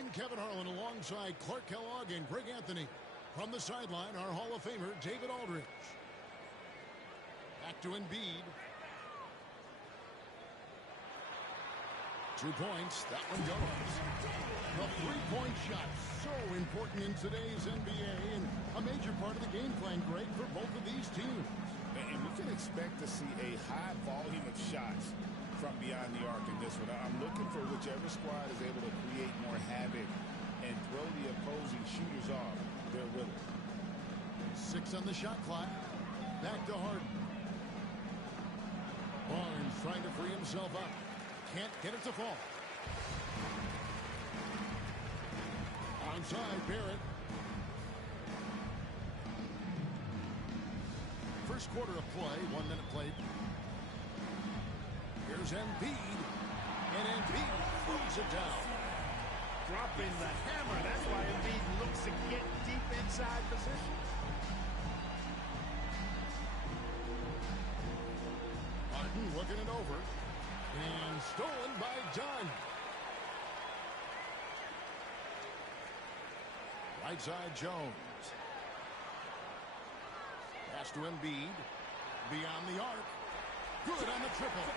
I'm Kevin Harlan alongside Clark Kellogg and Greg Anthony. From the sideline, our Hall of Famer, David Aldridge. Back to Embiid. 2 points. That one goes. The three-point shot, so important in today's NBA and a major part of the game plan, Greg, for both of these teams. And we can expect to see a high volume of shots from beyond the arc in this one. I'm looking for whichever squad is able to create more havoc and throw the opposing shooters off their rhythm. 6 on the shot clock. Back to Harden. Barnes trying to free himself up. Can't get it to fall. Onside, Barrett. First quarter of play, 1 minute played. Here's Embiid. And Embiid throws it down. Dropping the hammer. That's why Embiid looks to get deep inside position. Harden looking it over. And stolen by Dunn. Right side, Jones. Pass to Embiid. Beyond the arc. Good on the triple.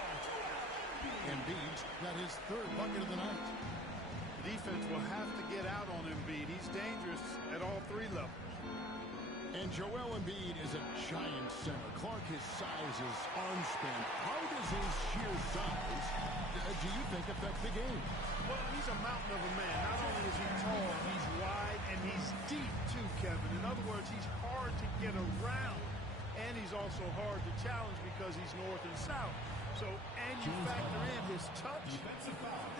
Embiid's got his 3rd bucket of the night. The defense will have to get out on Embiid. He's dangerous at all 3 levels. And Joel Embiid is a giant center. Clark, his size is arm span. How does his sheer size, do you think, affect the game? Well, he's a mountain of a man. Not only is he tall, he's wide, and he's deep, too, Kevin. In other words, he's hard to get around. And he's also hard to challenge because he's north and south. So, and you factor in his touch.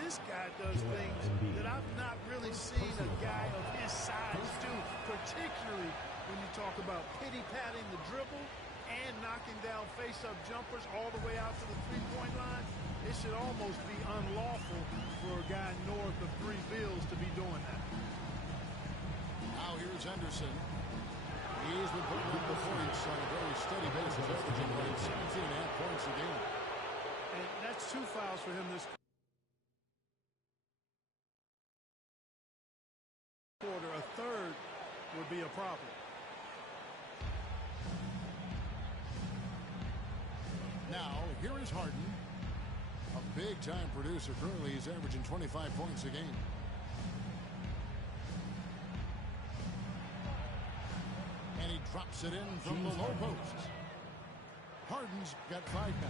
This guy does things that I've not really seen a guy of his size do, particularly when you talk about pity-patting the dribble and knocking down face-up jumpers all the way out to the three-point line. It should almost be unlawful for a guy north of 3 bills to be doing that. Now here's Henderson. He's been putting up the points on a very steady basis, averaging around 17.5 points a game. And that's 2 fouls for him this quarter. A 3rd would be a problem. Now, here is Harden. A big-time producer. Currently, he's averaging 25 points a game. And he drops it in from the low post. Harden's got 5 now.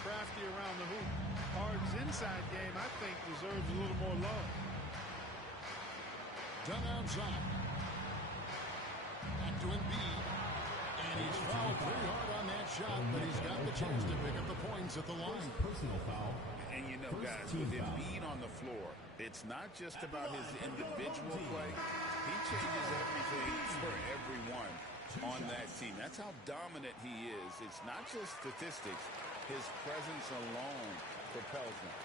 Crafty around the hoop. Harden's inside game, I think, deserves a little more love. Done outside. Back to Embiid. And he's fouled pretty hard on that shot, but he's got the chance to pick up the points at the line. Personal foul. And you know, guys, with Embiid on the floor, it's not just about his individual play. He changes everything for everyone on that team. That's how dominant he is. It's not just statistics. His presence alone propels them.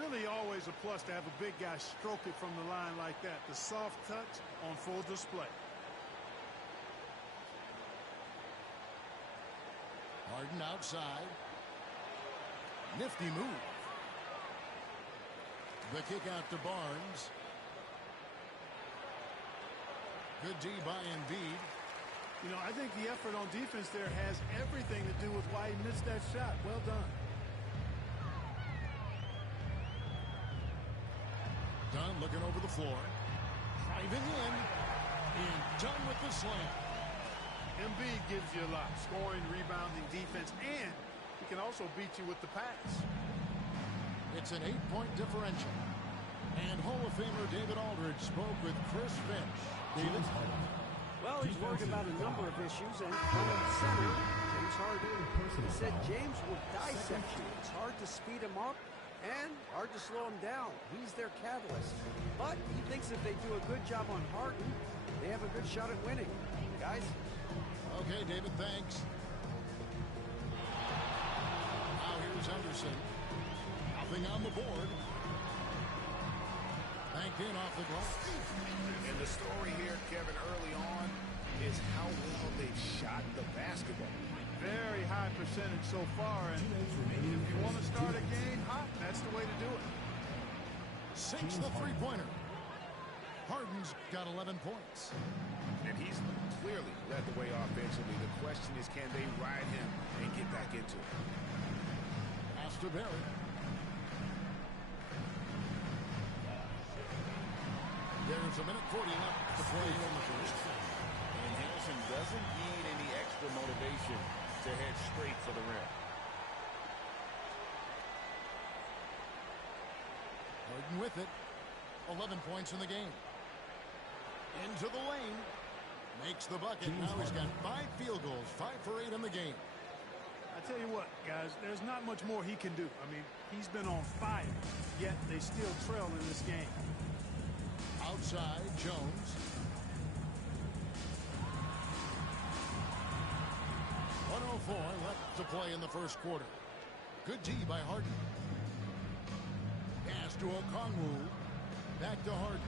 Really always a plus to have a big guy stroke it from the line like that. The soft touch on full display. Harden outside. Nifty move. The kick out to Barnes. Good D by Embiid. You know, I think the effort on defense there has everything to do with why he missed that shot. Well done. Dunn looking over the floor. Driving in. And done with the slam. Embiid gives you a lot. Scoring, rebounding, defense, and he can also beat you with the pass. It's an 8-point differential. And Hall of Famer David Aldridge spoke with Chris Finch. David? Well, he's worried about a number of issues, and from center, James Harden. He said James will dissect you. It's hard to speed him up and hard to slow him down. He's their catalyst. But he thinks if they do a good job on Harden, they have a good shot at winning. Guys? Okay, David, thanks. Now here's Henderson. Nothing on the board. Banked in off the glass. And the story here, Kevin, early on is how well they've shot the basketball. Very high percentage so far, and if you want to start a game hot, that's the way to do it. sinks the three-pointer. Harden's got 11 points. And he's clearly led the way offensively. The question is, can they ride him and get back into it? Pass to Barrett. There's a minute 40 left to play in the first. And Harrison doesn't need any extra motivation to head straight for the rim. Harden with it. 11 points in the game. Into the lane. Makes the bucket. Now he's got 5 field goals. 5 for 8 in the game. I tell you what, guys, there's not much more he can do. I mean, he's been on fire, yet they still trail in this game. Outside, Jones. .104 left to play in the first quarter. Good D by Harden. Pass to Okongwu. Back to Harden.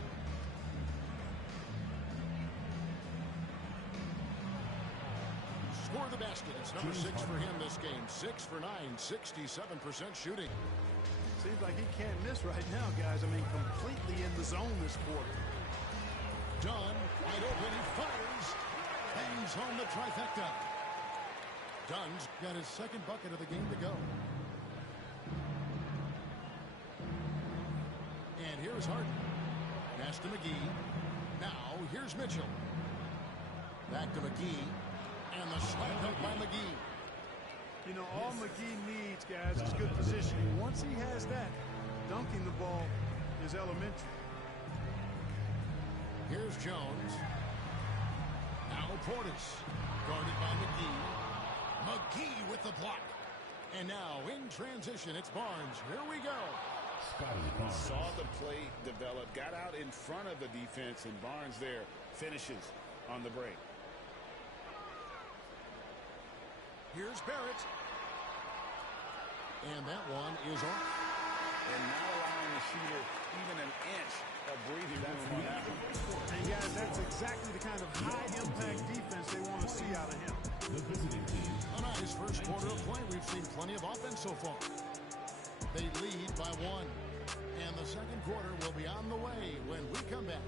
Score the basket. It's number 6 for him this game. 6 for 9, 67% shooting. Seems like he can't miss right now, guys. I mean, completely in the zone this quarter. Dunn, wide open, he fires. Bangs home the trifecta. Dunn's got his second bucket of the game to go. And here's Harden. Pass to McGee. Now, here's Mitchell. Back to McGee. And the slap up by McGee. You know, all McGee needs, guys, is good positioning. Once he has that, dunking the ball is elementary. Here's Jones. Now Portis. Guarded by McGee. McGee with the block. And now in transition, it's Barnes. Here we go. Saw the play develop, got out in front of the defense, and Barnes there finishes on the break. Here's Barrett. And that one is off. And not allowing the shooter even an inch of breathing room on that one. And guys, that's exactly the kind of high-impact defense they want to see out of him. The visiting team. A nice first quarter of play. We've seen plenty of offense so far. They lead by 1. And the second quarter will be on the way when we come back.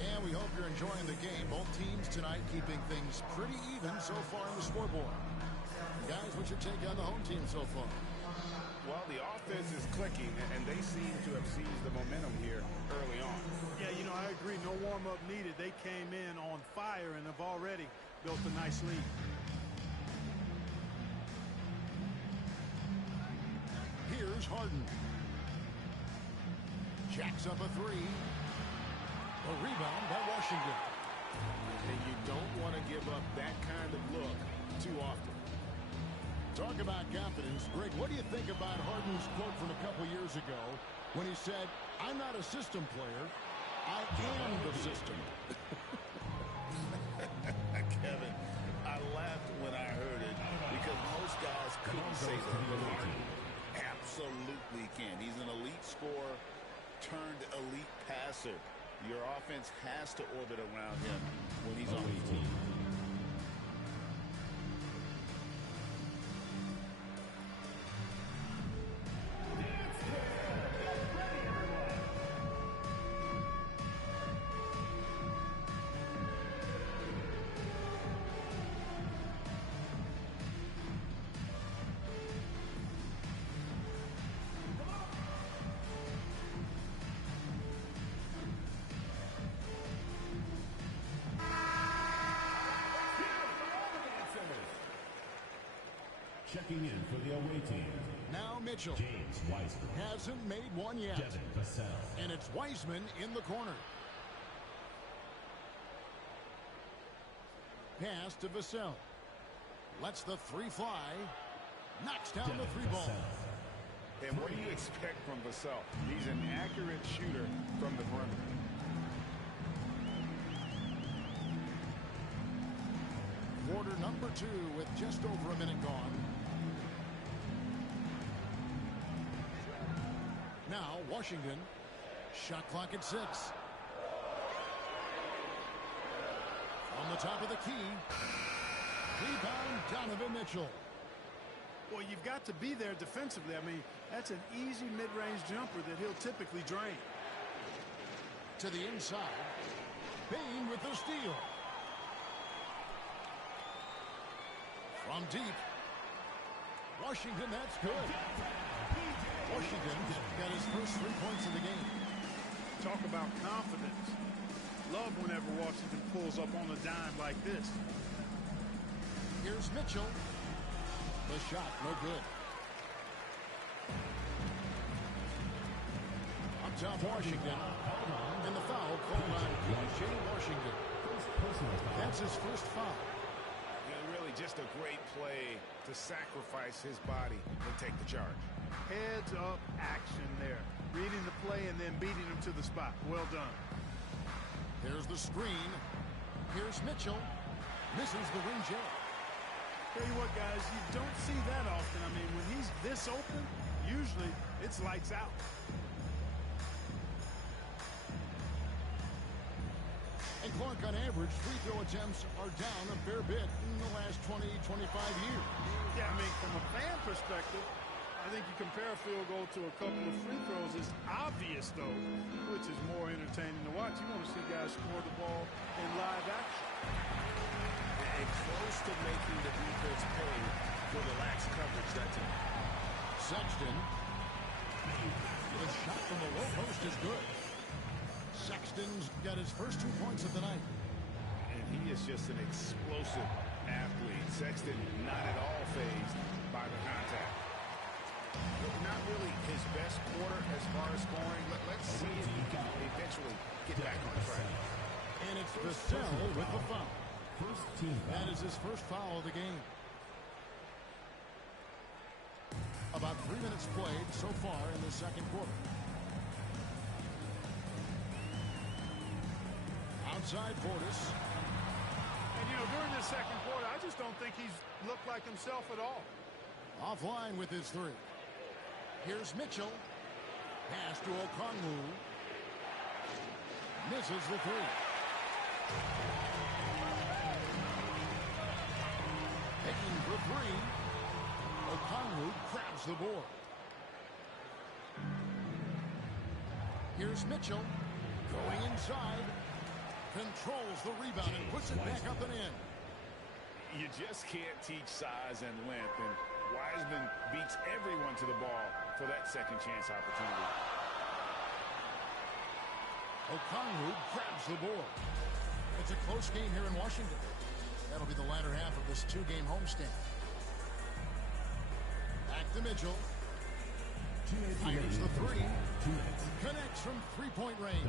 And we hope you're enjoying the game. Both teams tonight keeping things pretty even so far on the scoreboard. Guys, what's your take on the home team so far? Well, the offense is clicking, and they seem to have seized the momentum here early on. Yeah, you know, I agree. No warm-up needed. They came in on fire and have already built a nice lead. Here's Harden. Jacks up a 3. A rebound by Washington. And you don't want to give up that kind of look too often. Talk about confidence. Greg, what do you think about Harden's quote from a couple years ago when he said, "I'm not a system player, I am the system"? Kevin, I laughed when I heard it because most guys couldn't say that. But Harden absolutely can. He's an elite scorer turned elite passer. Your offense has to orbit around him when he's on the team. Checking in for the away team. Now Mitchell. James Wiseman. Hasn't made one yet. Devin Vassell. And it's Wiseman in the corner. Pass to Vassell. Lets the 3 fly. Knocks down Devin the 3 ball. Vassell. And what do you expect from Vassell? He's an accurate shooter from the perimeter. Quarter number 2 with just over a minute gone. Now Washington. Shot clock at 6. On the top of the key. Rebound Donovan Mitchell. Well, you've got to be there defensively. I mean, that's an easy mid-range jumper that he'll typically drain. To the inside. Bane with the steal. From deep. Washington, that's good. Washington's got his first 3 points of the game. Talk about confidence. Love whenever Washington pulls up on a dime like this. Here's Mitchell. The shot, no good. Up top, Washington. And the foul called on P.J. Washington. That's his first foul. Really just a great play to sacrifice his body and take the charge. Heads up action there. Reading the play and then beating him to the spot. Well done. There's the screen. Here's Mitchell. Misses the rim jab. Tell you what, guys, you don't see that often. I mean, when he's this open, usually it's lights out. And Clark, on average, free throw attempts are down a fair bit in the last 20, 25 years. Yeah, I mean, from a fan perspective, I think you compare a field goal to a couple of free throws. It's obvious, though, which is more entertaining to watch. You want to see guys score the ball in live action. And close to making the defense pay for the lax coverage that time. Sexton. The shot from the low post is good. Sexton's got his first 2 points of the night. And he is just an explosive athlete. Sexton not at all fazed by the contact. Not really his best quarter as far as scoring. Let's see if he can eventually get back on track. And it's Vassell with the foul. That is his first foul of the game. About 3 minutes played so far in the second quarter. Outside Portis. And, you know, during this second quarter, I just don't think he's looked like himself at all. Offline with his three. Here's Mitchell. Pass to Okongwu. Misses the three. Payton for three. Okongwu grabs the board. Here's Mitchell. Going inside. Controls the rebound and puts it back up and in. You just can't teach size and length, and Wiseman beats everyone to the ball for that second chance opportunity. Okongwu grabs the board. It's a close game here in Washington. That'll be the latter half of this two-game homestand. Back to Mitchell. Fires the three. Connects from three-point range.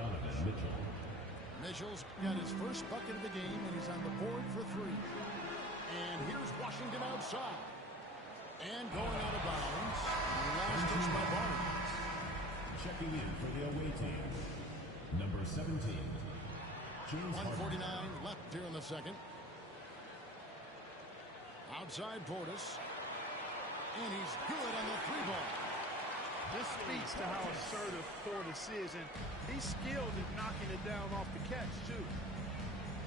Mitchell's got his first bucket of the game, and he's on the board for three. And here's Washington outside. And going out of bounds. Last touch by Barnes. Checking in for the away team. Number 17. 1:49 left here in the second. Outside Portis. And he's good on the three ball. This speaks to how assertive Portis is, and he's skilled at knocking it down off the catch, too.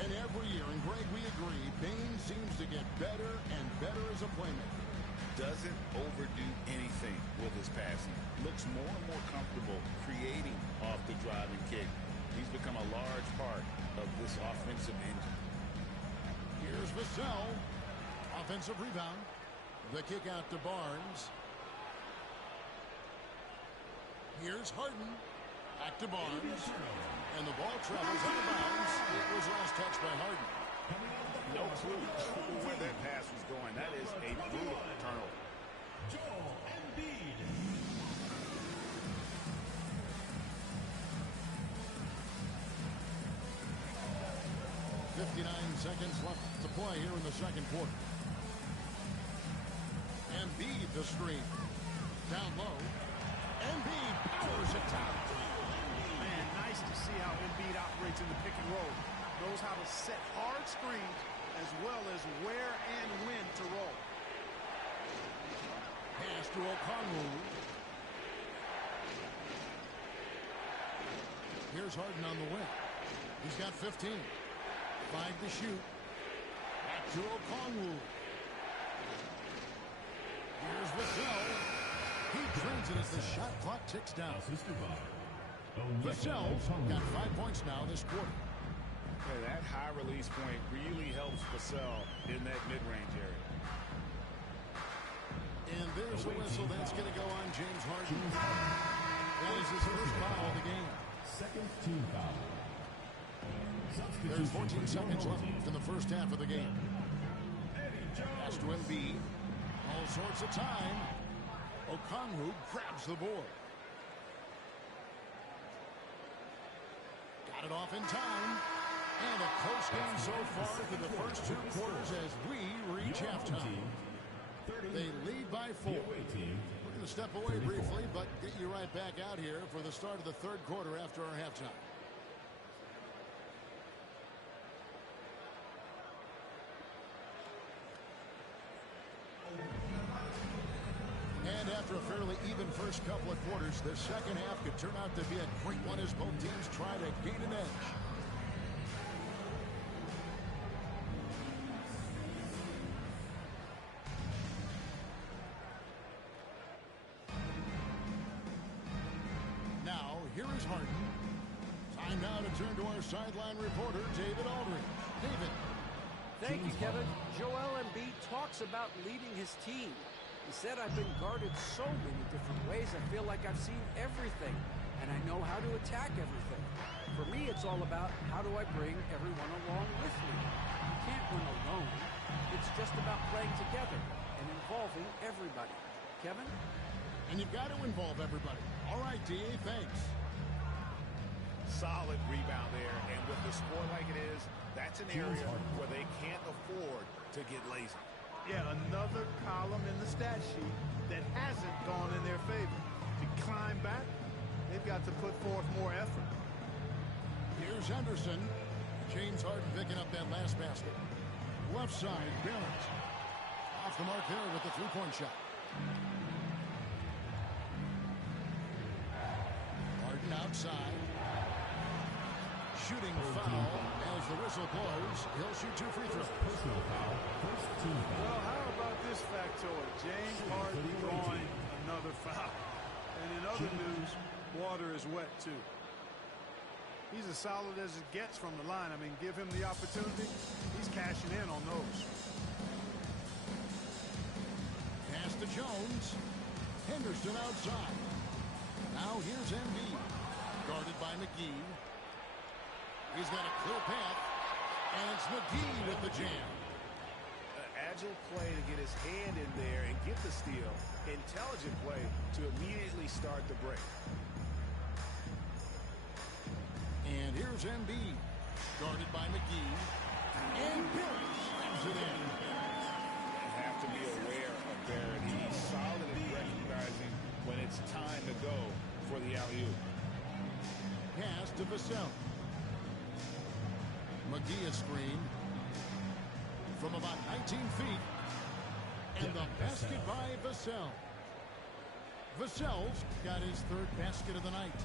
And every year, and Greg, we agree, Bane seems to get better and better as a playmaker. Doesn't overdo anything with his passing. Looks more and more comfortable creating off the driving kick. He's become a large part of this offensive engine. Here's Vassell. Offensive rebound. The kick out to Barnes. Here's Harden. Back to Barnes. And the ball travels out of bounds. It was last touched by Harden. No clue where that pass was going. That is a brutal turnover. Joel Embiid. 59 seconds left to play here in the second quarter. Embiid the screen. Down low. Embiid powers it down. Man, nice to see how Embiid operates in the pick and roll. Knows how to set hard screens as well as where and when to roll. Pass to Okongwu. Here's Harden on the wing. He's got 15. 5 to shoot. Back to Okongwu. it as the shot clock ticks down. Assisted by Vassell's got 5 points now this quarter. Okay, that high release point really helps Vassell in that mid-range area. And there's a whistle that's going to go on James Harden. That is his first foul of the game. Second team foul. There's 14 seconds left in the first half of the game. Pass to Embiid. All sorts of time. Okongwu grabs the board. Got it off in time. And a close game so far through the first 2 quarters as we reach halftime. They lead by 4. We're going to step away briefly, but get you right back out here for the start of the third quarter after our halftime. And after a fairly even first couple of quarters, the second half could turn out to be a great one as both teams try to gain an edge. Now, here is Harden. Time now to turn to our sideline reporter, David Aldridge. David. Thank you, Kevin. Joel Embiid talks about leading his team. He said, I've been guarded so many different ways, I feel like I've seen everything, and I know how to attack everything. For me, it's all about how do I bring everyone along with me. You can't win alone. It's just about playing together and involving everybody. Kevin? And you've got to involve everybody. All right, D.A., thanks. Solid rebound there, and with the score like it is, that's an area where they can't afford to get lazy. Yeah, another column in the stat sheet that hasn't gone in their favor. To climb back, they've got to put forth more effort. Here's Henderson. James Harden picking up that last basket. Left side, Barrett. Off the mark there with the three-point shot. Harden outside. Shooting foul as the whistle blows. He'll shoot 2 free throws. Personal foul. First team foul. Well, how about this factoid? James Harden drawing another foul. And in other news, water is wet too. He's as solid as it gets from the line. I mean, give him the opportunity. He's cashing in on those. Pass to Jones. Henderson outside. Now here's Embiid. Guarded by McGee. He's got a clear path. And it's McGee with the jam. Agile play to get his hand in there and get the steal. Intelligent play to immediately start the break. And here's Embiid. Guarded by McGee. And Barrett slams it in. You have to be aware of Barrett. He's solid at recognizing when it's time to go for the alley-oop. Pass to Vassell. McGee is screened from about 19 feet. And the basket by Vassell. Vassell's got his third basket of the night.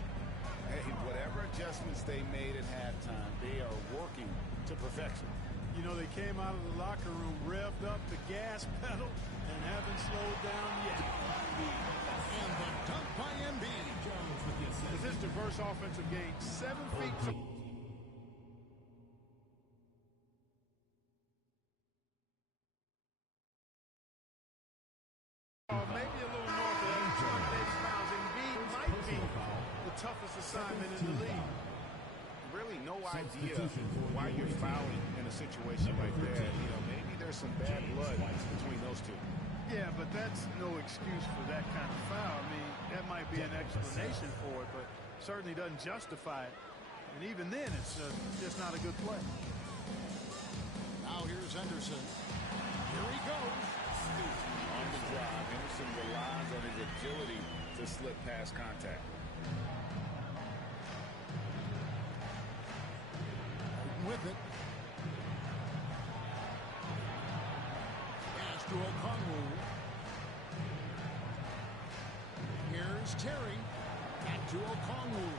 Hey, whatever adjustments they made at halftime, they are working to perfection. You know, they came out of the locker room, revved up the gas pedal, and haven't slowed down yet. And the dunk by Embiid. With his diverse offensive game, 7 feet. Maybe a little north of 280 pounds. Embiid might be the toughest assignment in the league. Really no idea why you're fouling in a situation like that. You know, maybe there's some bad blood between those two. Yeah, but that's no excuse for that kind of foul. I mean, that might be an explanation for it, but certainly doesn't justify it. And even then, it's just not a good play. Now here's Henderson. Here he goes. On the drive, Henderson relies on his agility to slip past contact. With it. Pass to Okongwu. Here's Terry. Back to Okongwu.